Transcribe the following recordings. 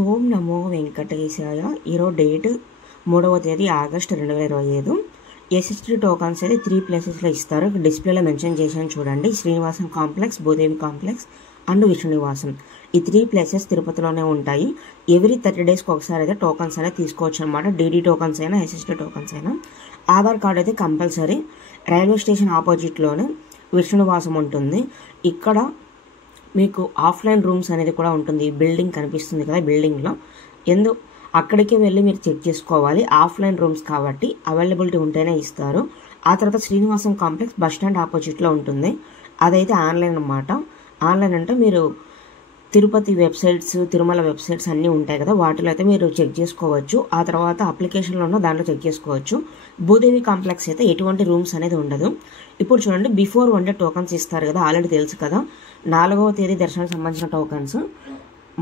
ఓం నమో వెంకటేశాయ. ఈరోజు డేట్ 3వ తేదీ ఆగస్టు 2025. ఎస్ఎస్టీ టోకన్స్ అయితే 3 ప్లేసెస్లో ఇస్తారు. డిస్ప్లేలో మెన్షన్ చేశాను చూడండి. Srinivasam complex, Bhudevi complex and Vishnu నివాసం. ఈ 3 ప్లేసెస్ తిరుపతిలోనే ఉంటాయి. ఎవ్రీ 30 డేస్కి ఒకసారి అయితే టోకన్స్ అనేది తీసుకోవచ్చు అనమాట. డీడీ టోకన్స్ అయినా ఎస్ఎస్టీ టోకన్స్ అయినా. ఆధార్ కార్డు అయితే కంపల్సరీ. రైల్వే స్టేషన్ ఆపోజిట్లోనే విష్ణు నివాసం ఉంటుంది. ఇక్కడ మీకు ఆఫ్లైన్ రూమ్స్ అనేది కూడా ఉంటుంది. బిల్డింగ్ కనిపిస్తుంది కదా, బిల్డింగ్లో అక్కడికి వెళ్ళి మీరు చెక్ చేసుకోవాలి. ఆఫ్లైన్ రూమ్స్ కాబట్టి అవైలబిలిటీ ఉంటేనే ఇస్తారు. ఆ తర్వాత శ్రీనివాసం కాంప్లెక్స్ బస్ స్టాండ్ ఆపోజిట్లో ఉంటుంది. అదైతే ఆన్లైన్ అన్నమాట. ఆన్లైన్ అంటే మీరు తిరుపతి వెబ్సైట్స్, తిరుమల వెబ్సైట్స్ అన్నీ ఉంటాయి కదా, వాటిలో అయితే మీరు చెక్ చేసుకోవచ్చు. ఆ తర్వాత అప్లికేషన్లో ఉన్న దాంట్లో చెక్ చేసుకోవచ్చు. భూదేవి కాంప్లెక్స్ అయితే ఎటువంటి రూమ్స్ అనేది ఉండదు. ఇప్పుడు చూడండి, బిఫోర్ 1 డే టోకన్స్ ఇస్తారు కదా, ఆల్రెడీ తెలుసు కదా. 4వ తేదీ దర్శనానికి సంబంధించిన టోకన్స్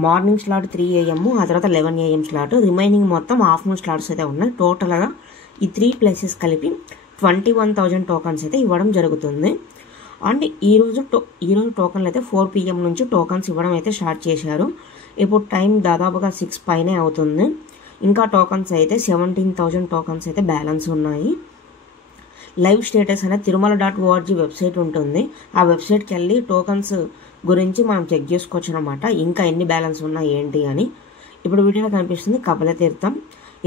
మార్నింగ్ స్లాట్ 3 AM, ఆ తర్వాత 11 AM స్లాట్. రిమైనింగ్ మొత్తం ఆఫ్టర్నూన్ స్లాట్స్ అయితే ఉన్నాయి. టోటల్గా ఈ 3 ప్లేసెస్ కలిపి 21,000 టోకన్స్ అయితే ఇవ్వడం జరుగుతుంది. అండ్ ఈరోజు టోకన్లు అయితే 4 PM నుంచి టోకన్స్ ఇవ్వడం అయితే స్టార్ట్ చేశారు. ఇప్పుడు టైం దాదాపుగా 6 పైనే అవుతుంది. ఇంకా టోకన్స్ అయితే 17,000 టోకన్స్ అయితే బ్యాలెన్స్ ఉన్నాయి. లైవ్ స్టేటస్ అనేది తిరుమల.org వెబ్సైట్ ఉంటుంది. ఆ వెబ్సైట్కి వెళ్ళి టోకన్స్ గురించి మనం చెక్ చేసుకోవచ్చు అనమాట. ఇంకా ఎన్ని బ్యాలెన్స్ ఉన్నాయి ఏంటి అని. ఇప్పుడు వీడియోలో కనిపిస్తుంది కపిలతీర్థం.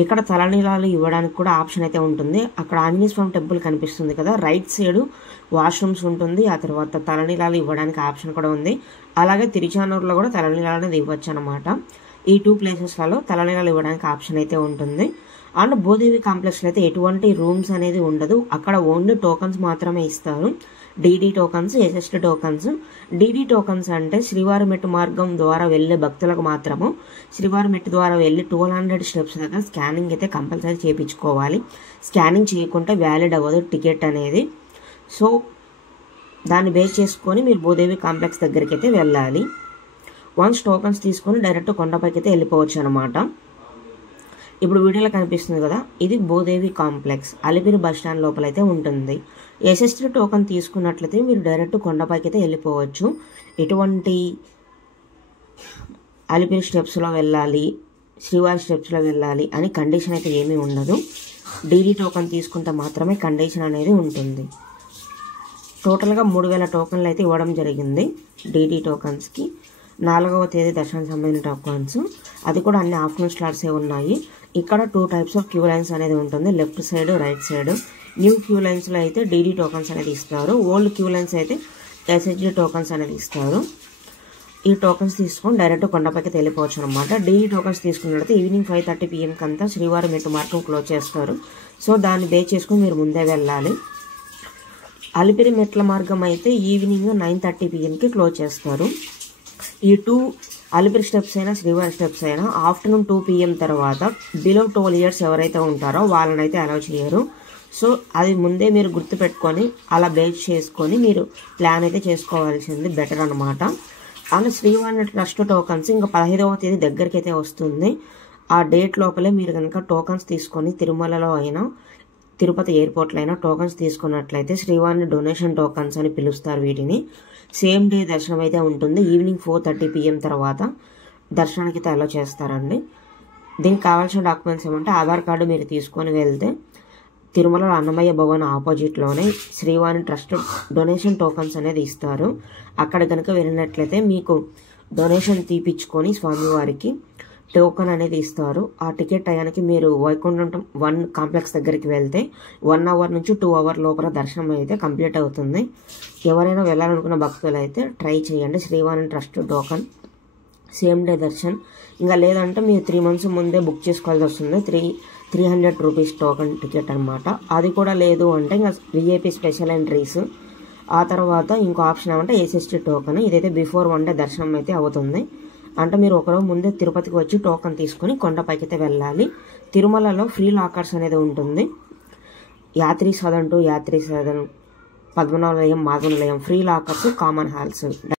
ఇక్కడ తలనీలాలు ఇవ్వడానికి కూడా ఆప్షన్ అయితే ఉంటుంది. అక్కడ ఆంజనేయ స్వామి టెంపుల్ కనిపిస్తుంది కదా, రైట్ సైడ్ వాష్రూమ్స్ ఉంటుంది. ఆ తర్వాత తలనీలాలు ఇవ్వడానికి ఆప్షన్ కూడా ఉంది. అలాగే తిరుచానూరులో కూడా తలనీలాలు అనేది ఇవ్వచ్చు అనమాట. ఈ 2 ప్లేసెస్లలో తలనీలాలు ఇవ్వడానికి ఆప్షన్ అయితే ఉంటుంది. అండ్ భూదేవి కాంప్లెక్స్లో అయితే ఎటువంటి రూమ్స్ అనేది ఉండదు. అక్కడ ఓన్లీ టోకన్స్ మాత్రమే ఇస్తారు. DD tokens, SST tokens. DD tokens అంటే శ్రీవారి మెట్టు మార్గం ద్వారా వెళ్ళే భక్తులకు మాత్రము. శ్రీవారి మెట్టు ద్వారా వెళ్ళి 1200 స్టెప్స్ దగ్గర స్కానింగ్ అయితే కంపల్సరీ చేయించుకోవాలి. స్కానింగ్ చేయకుంటే వ్యాలిడ్ అవ్వదు టికెట్ అనేది. సో దాన్ని బేస్ చేసుకొని మీరు భూదేవి కాంప్లెక్స్ దగ్గరికి అయితే వెళ్ళాలి. వన్స్ టోకన్స్ తీసుకొని డైరెక్ట్ కొండపైకి అయితే వెళ్ళిపోవచ్చు అనమాట. ఇప్పుడు వీడియోలో కనిపిస్తుంది కదా, ఇది Bhudevi complex Alipiri bus stand లోపల అయితే ఉంటుంది. ఎస్ఎస్టీ టోకన్ తీసుకున్నట్లయితే మీరు డైరెక్ట్ కొండపైకి అయితే వెళ్ళిపోవచ్చు. ఎటువంటి అలిపిరి స్టెప్స్లో వెళ్ళాలి, శ్రీవారి స్టెప్స్లో వెళ్ళాలి అని కండిషన్ అయితే ఏమీ ఉండదు. డీడీ టోకన్ తీసుకుంటే మాత్రమే కండిషన్ అనేది ఉంటుంది. టోటల్గా 3000 టోకన్లు అయితే ఇవ్వడం జరిగింది డీడీ టోకన్స్కి. 4వ తేదీ దర్శనానికి సంబంధించిన టోకన్స్. అది కూడా అన్ని ఆఫ్టర్నూన్ స్లాట్సే ఉన్నాయి. ఇక్కడ 2 టైప్స్ ఆఫ్ క్యూ లైన్స్ అనేది ఉంటుంది, left side, right side. New queue లైన్స్లో అయితే డీడీ టోకన్స్ అనేది ఇస్తారు. ఓల్డ్ క్యూ లైన్స్ అయితే ఎస్ఎస్టీ టోకన్స్ అనేది ఇస్తారు. ఈ టోకన్స్ తీసుకొని డైరెక్ట్ కొండపైకి వెళ్ళిపోవచ్చు అనమాట. డీడీ టోకన్స్ తీసుకున్నట్లయితే ఈవినింగ్ 5:30 PM కంతా శ్రీవారి మెట్టు మార్గం క్లోజ్ చేస్తారు. సో దాన్ని బేస్ చేసుకుని మీరు ముందే వెళ్ళాలి. అలిపిరి మెట్ల మార్గం అయితే ఈవినింగ్ 9:30 PMకి క్లోజ్ చేస్తారు. ఈ 2 అలిపిరి స్టెప్స్ అయినా శ్రీవారి స్టెప్స్ అయినా ఆఫ్టర్నూన్ 2 PM తర్వాత బిలో 12 years ఎవరైతే ఉంటారో వాళ్ళని అయితే అలౌ చేయరు. సో అది ముందే మీరు గుర్తుపెట్టుకొని అలా బేస్ చేసుకొని మీరు ప్లాన్ అయితే చేసుకోవాల్సింది బెటర్ అనమాట. అండ్ శ్రీవారి ట్రస్ట్ టోకన్స్ ఇంకా 15వ తేదీ దగ్గరికి అయితే వస్తుంది. ఆ డేట్ లోపలే మీరు కనుక టోకన్స్ తీసుకొని తిరుమలలో అయినా తిరుపతి ఎయిర్పోర్ట్లో అయినా టోకన్స్ తీసుకున్నట్లయితే శ్రీవారిని డొనేషన్ టోకన్స్ అని పిలుస్తారు వీటిని. సేమ్ డే దర్శనం అయితే ఉంటుంది. ఈవినింగ్ 4:30 PM తర్వాత దర్శనానికి అయితే అలో చేస్తారండి. దీనికి కావాల్సిన డాక్యుమెంట్స్ ఏమంటే ఆధార్ కార్డు మీరు తీసుకొని వెళ్తే తిరుమలలో అన్నమయ్య భవన్ ఆపోజిట్లోనే శ్రీవారి ట్రస్ట్ డొనేషన్ టోకన్స్ అనేది ఇస్తారు. అక్కడ కనుక వెళ్ళినట్లయితే మీకు డొనేషన్ తీపిచ్చుకొని స్వామివారికి టోకన్ అనేది ఇస్తారు. ఆ టికెట్ టయానికి మీరు వైకుంఠం 1 కాంప్లెక్స్ దగ్గరికి వెళ్తే 1 hour నుంచి 2 hour లోపల దర్శనం అయితే కంప్లీట్ అవుతుంది. ఎవరైనా వెళ్ళాలనుకున్న భక్తులు అయితే ట్రై చేయండి. శ్రీవారి trust token same day Darshan. ఇంకా లేదంటే మీరు 3 months ముందే బుక్ చేసుకోవాల్సి వస్తుంది. 300 rupees టోకన్ టికెట్ అనమాట. అది కూడా లేదు అంటే ఇంకా విఐపి స్పెషల్ ఎంట్రీస్. ఆ తర్వాత ఇంకో ఆప్షన్ ఏమంటే ఎస్ఎస్టీ టోకన్. ఇదైతే బిఫోర్ 1 day దర్శనం అయితే అవుతుంది. అంటే మీరు ఒకరోజు ముందే తిరుపతికి వచ్చి టోకన్ తీసుకొని కొండపైకి అయితే వెళ్ళాలి. తిరుమలలో ఫ్రీ లాకర్స్ అనేది ఉంటుంది. యాత్రి సదన్ టు యాత్రి సదన్, పద్మనాభ నిలయం, మాధవ నిలయం ఫ్రీ లాకర్స్, కామన్ హాల్స్.